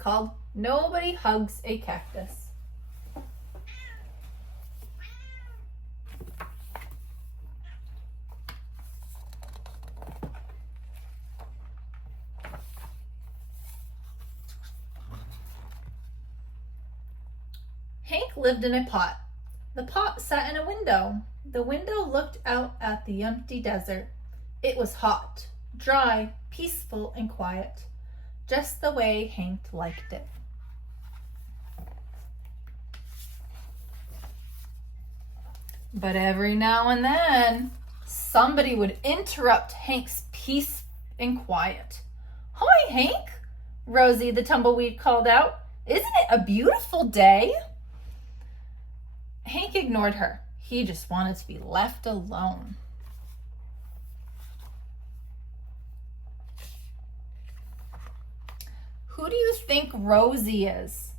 called Nobody Hugs a Cactus. Hank lived in a pot. The pot sat in a window. The window looked out at the empty desert. It was hot, dry, peaceful, and quiet, just the way Hank liked it. But every now and then, somebody would interrupt Hank's peace and quiet. "Hi, Hank," Rosie the tumbleweed called out. "Isn't it a beautiful day?" Hank ignored her. He just wanted to be left alone. Who do you think Rosie is?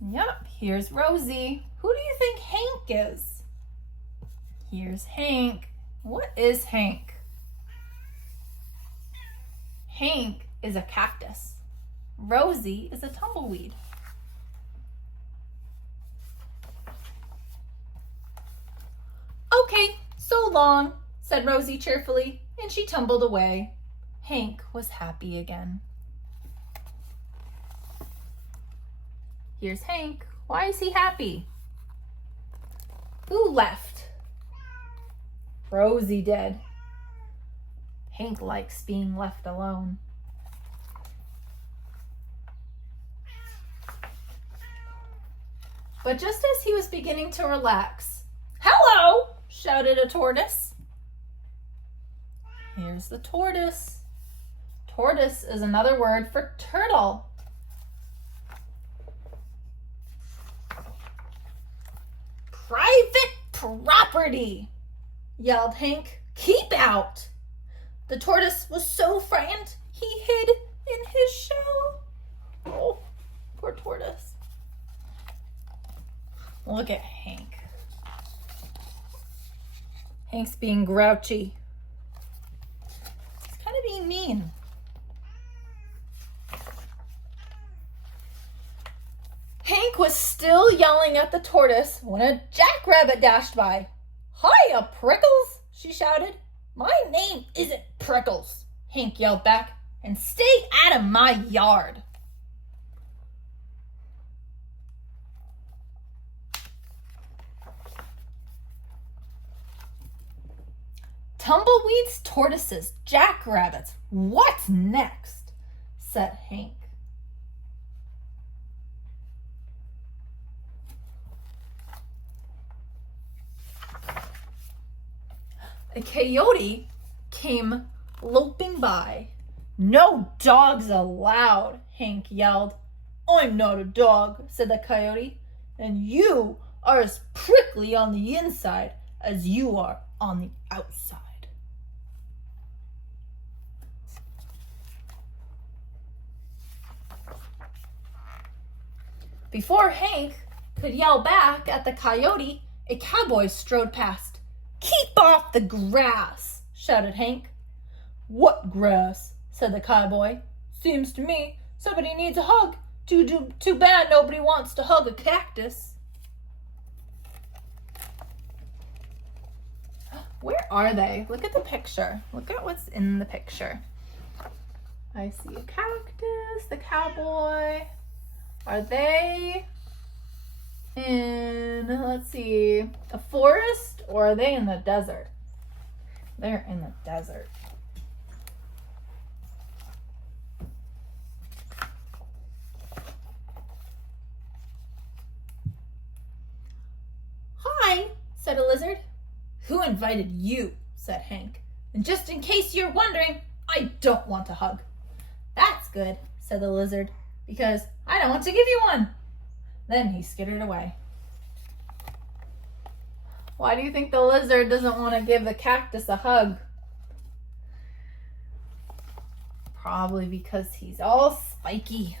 Yep, here's Rosie. Who do you think Hank is? Here's Hank. What is Hank? Hank is a cactus. Rosie is a tumbleweed. "Okay, so long," said Rosie cheerfully, and she tumbled away. Hank was happy again. Here's Hank. Why is he happy? Who left? Rosie did. Hank likes being left alone. But just as he was beginning to relax, "Hello!" shouted a tortoise. Here's the tortoise. Tortoise is another word for turtle. "Private property," yelled Hank. "Keep out." The tortoise was so frightened he hid in his shell. Oh, poor tortoise. Look at Hank. Hank's being grouchy. He's kind of being mean. Hank was still yelling at the tortoise when a jackrabbit dashed by. "Hiya, Prickles," she shouted. "My name isn't Prickles," Hank yelled back, "and stay out of my yard." "Tumbleweeds, tortoises, jackrabbits, what's next?" said Hank. A coyote came loping by. "No dogs allowed," Hank yelled. "I'm not a dog," said the coyote, "and you are as prickly on the inside as you are on the outside." Before Hank could yell back at the coyote, a cowboy strode past. "Keep off the grass," shouted Hank. "What grass?" said the cowboy. "Seems to me somebody needs a hug. Too bad nobody wants to hug a cactus." Where are they? Look at the picture. Look at what's in the picture. I see a cactus, the cowboy. Are they in, let's see, a forest, or are they in the desert? They're in the desert. "Hi," said a lizard. "Who invited you?" said Hank. "And just in case you're wondering, I don't want a hug." "That's good," said the lizard, "because I don't want to give you one." Then he skittered away. Why do you think the lizard doesn't want to give the cactus a hug? Probably because he's all spiky.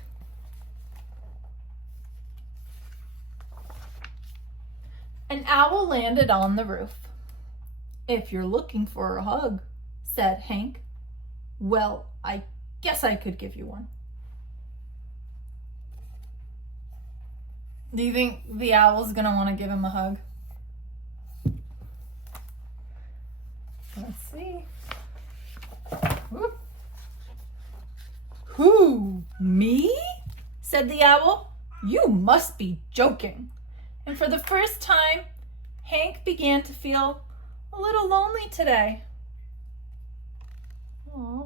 An owl landed on the roof. "If you're looking for a hug," said Hank, "well, I Guess I could give you one. Do you think the owl's gonna want to give him a hug? Let's see. Whoop. Who, me? Said the owl. You must be joking. And for the first time, Hank began to feel a little lonely today. Aw,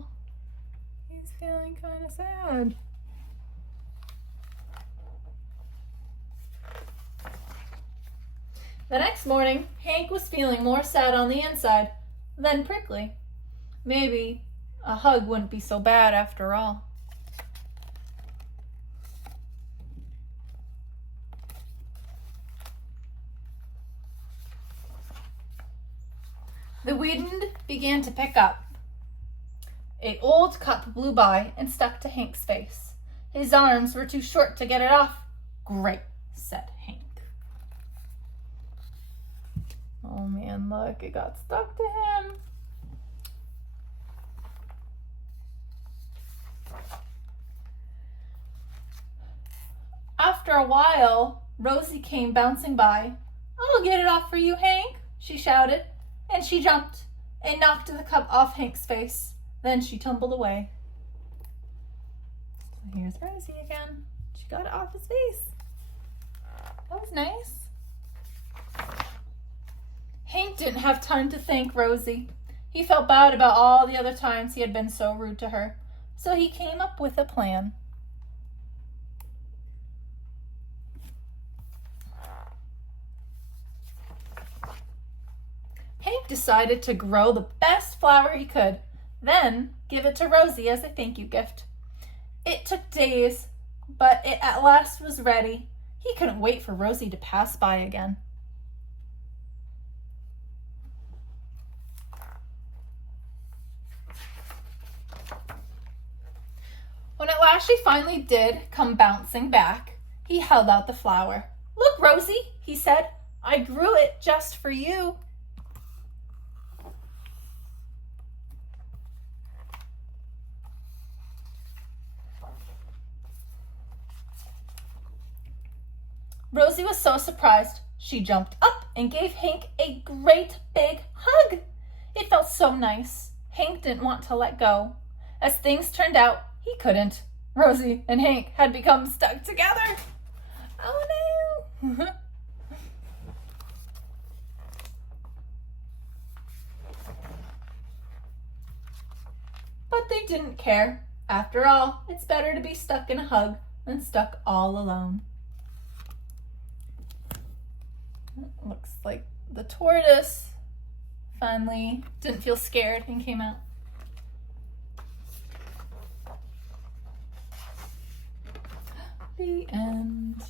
he's feeling kind of sad. The next morning, Hank was feeling more sad on the inside than prickly. Maybe a hug wouldn't be so bad after all. The wind began to pick up. An old cup blew by and stuck to Hank's face. His arms were too short to get it off. Great, said Hank. Oh man, look, it got stuck to him. After a while, Rosie came bouncing by. I'll get it off for you, Hank, she shouted, and she jumped and knocked the cup off Hank's face. Then she tumbled away. So here's Rosie again. She got it off his face. That was nice. Hank didn't have time to thank Rosie. He felt bad about all the other times he had been so rude to her. So he came up with a plan. Hank decided to grow the best flower he could, then give it to Rosie as a thank you gift. It took days, but it at last was ready. He couldn't wait for Rosie to pass by again. When at last she finally did come bouncing back, he held out the flower. Look, Rosie, he said, I grew it just for you. Rosie was so surprised, she jumped up and gave Hank a great big hug. It felt so nice. Hank didn't want to let go. As things turned out, he couldn't. Rosie and Hank had become stuck together. Oh no! But they didn't care. After all, it's better to be stuck in a hug than stuck all alone. Looks like the tortoise finally didn't feel scared and came out. The end.